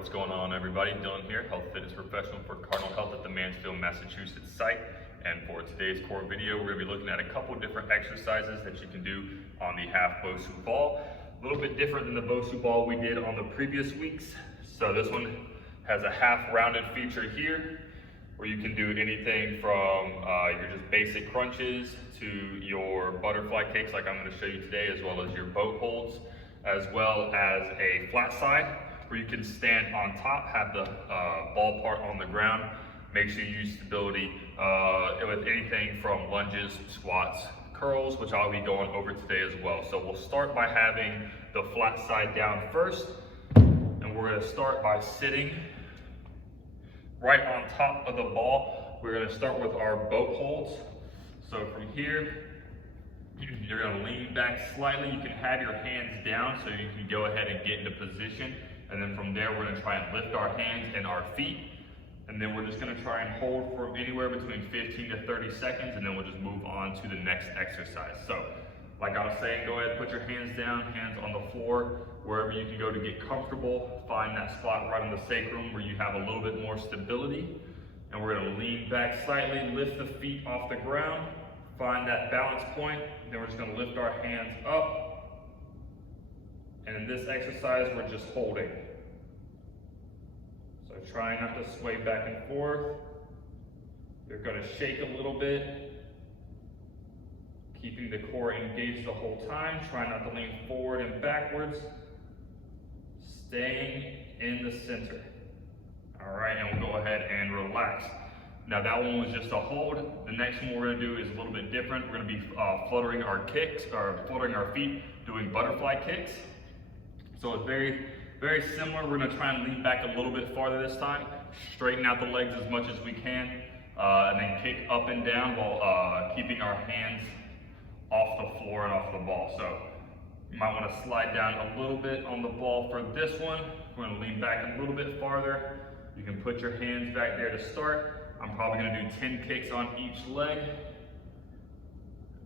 what's going on everybody? Dylan here, health fitness professional for Cardinal Health at the Mansfield, Massachusetts site. And for today's core video, we're gonna be looking at a couple different exercises that you can do on the half Bosu ball. A little bit different than the Bosu ball we did on the previous weeks. So this one has a half rounded feature here, where you can do anything from your just basic crunches to your butterfly kicks like I'm gonna show you today, as well as your boat holds, as well as a flat side where you can stand on top, have the ball part on the ground. Make sure you use stability with anything from lunges, squats, curls, which I'll be going over today as well. So we'll start by having the flat side down first, and we're gonna start by sitting right on top of the ball. We're gonna start with our boat holds. So from here, you're gonna lean back slightly. You can have your hands down so you can go ahead and get into position. And then from there, we're gonna try and lift our hands and our feet. And then we're just gonna try and hold for anywhere between 15 to 30 seconds, and then we'll just move on to the next exercise. So, like I was saying, go ahead, put your hands down, hands on the floor, wherever you can go to get comfortable. Find that spot right in the sacrum where you have a little bit more stability. And we're gonna lean back slightly, lift the feet off the ground, find that balance point. Then we're just gonna lift our hands up. And in this exercise, we're just holding. So try not to sway back and forth. You're gonna shake a little bit, keeping the core engaged the whole time. Try not to lean forward and backwards. Staying in the center. All right, and we'll go ahead and relax. Now that one was just a hold. The next one we're gonna do is a little bit different. We're gonna be fluttering our kicks, or fluttering our feet, doing butterfly kicks. So it's very, very similar. We're gonna try and lean back a little bit farther this time. Straighten out the legs as much as we can, and then kick up and down while keeping our hands off the floor and off the ball. So you might wanna slide down a little bit on the ball for this one. We're gonna lean back a little bit farther. You can put your hands back there to start. I'm probably gonna do 10 kicks on each leg.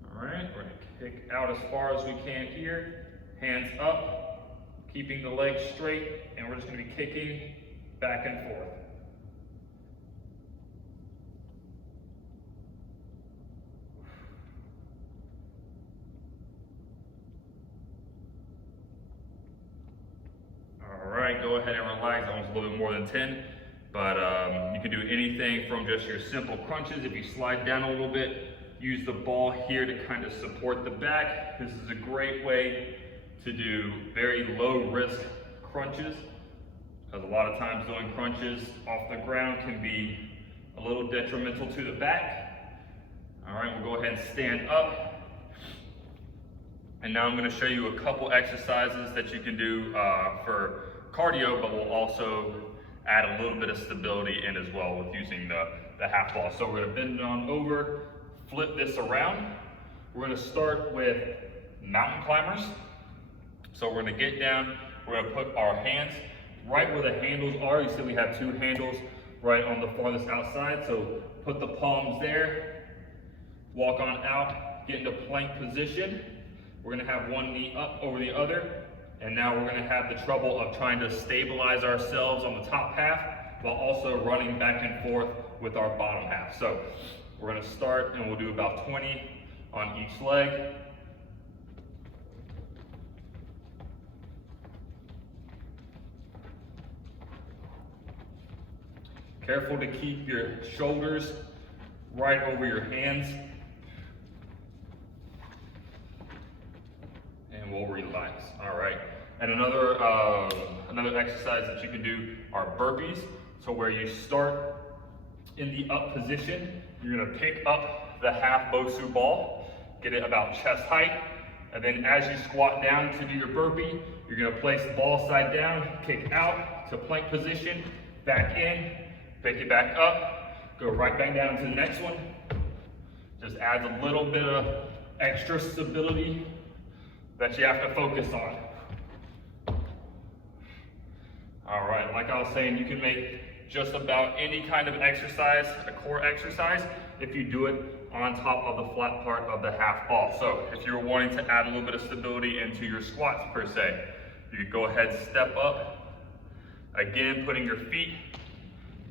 All right, we're gonna kick out as far as we can here. Hands up, keeping the legs straight, and we're just gonna be kicking back and forth. All right, go ahead and relax. That one's a little bit more than 10, but you can do anything from just your simple crunches. If you slide down a little bit, use the ball here to kind of support the back. This is a great way to do very low risk crunches, because a lot of times doing crunches off the ground can be a little detrimental to the back. All right, we'll go ahead and stand up. And now I'm gonna show you a couple exercises that you can do for cardio, but we'll also add a little bit of stability in as well with using the half ball. So we're gonna bend it on over, flip this around. We're gonna start with mountain climbers. So we're gonna get down, we're gonna put our hands right where the handles are. You see we have two handles right on the farthest outside. So put the palms there, walk on out, get into plank position. We're gonna have one knee up over the other. And now we're gonna have the trouble of trying to stabilize ourselves on the top half while also running back and forth with our bottom half. So we're gonna start, and we'll do about 20 on each leg. Careful to keep your shoulders right over your hands. And we'll relax. All right. And another exercise that you can do are burpees. So where you start in the up position, you're gonna pick up the half Bosu ball, get it about chest height. And then as you squat down to do your burpee, you're gonna place the ball side down, kick out to plank position, back in, pick it back up, go right back down to the next one. Just adds a little bit of extra stability that you have to focus on. All right, like I was saying, you can make just about any kind of exercise, a core exercise, if you do it on top of the flat part of the half ball. So if you're wanting to add a little bit of stability into your squats per se, you could go ahead, step up, Again, putting your feet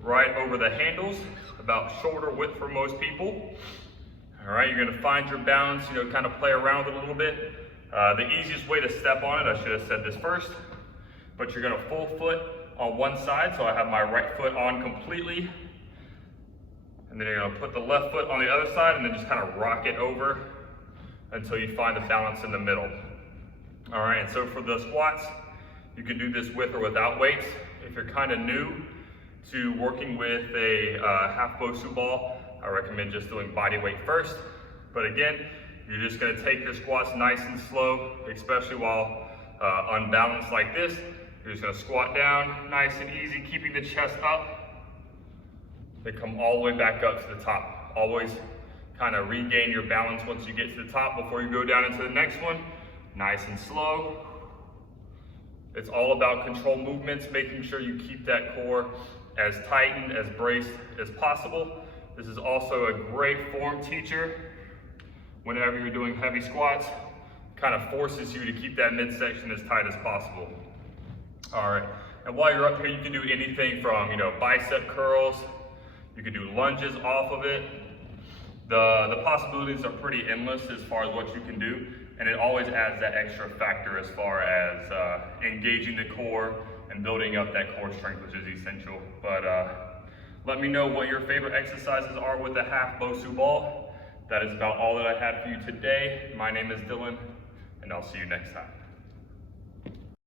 right over the handles, about shoulder width for most people. All right, you're gonna find your balance, kind of play around with it a little bit. The easiest way to step on it, I should have said this first, but you're gonna full foot on one side, so I have my right foot on completely, and then you're gonna put the left foot on the other side and then just kind of rock it over until you find the balance in the middle. All right, and so for the squats, you can do this with or without weights. If you're kind of new to working with a half Bosu ball, I recommend just doing body weight first. But again, you're just gonna take your squats nice and slow, especially while unbalanced like this. You're just gonna squat down, nice and easy, keeping the chest up. Then come all the way back up to the top. Always kind of regain your balance once you get to the top before you go down into the next one. Nice and slow. It's all about control movements, making sure you keep that core as tightened, as braced as possible. This is also a great form teacher. Whenever you're doing heavy squats, kind of forces you to keep that midsection as tight as possible. All right, and while you're up here, you can do anything from, bicep curls. You can do lunges off of it. The possibilities are pretty endless as far as what you can do, and it always adds that extra factor as far as engaging the core and building up that core strength, which is essential. But let me know what your favorite exercises are with the half Bosu ball. That is about all that I had for you today. My name is Dylan, and I'll see you next time.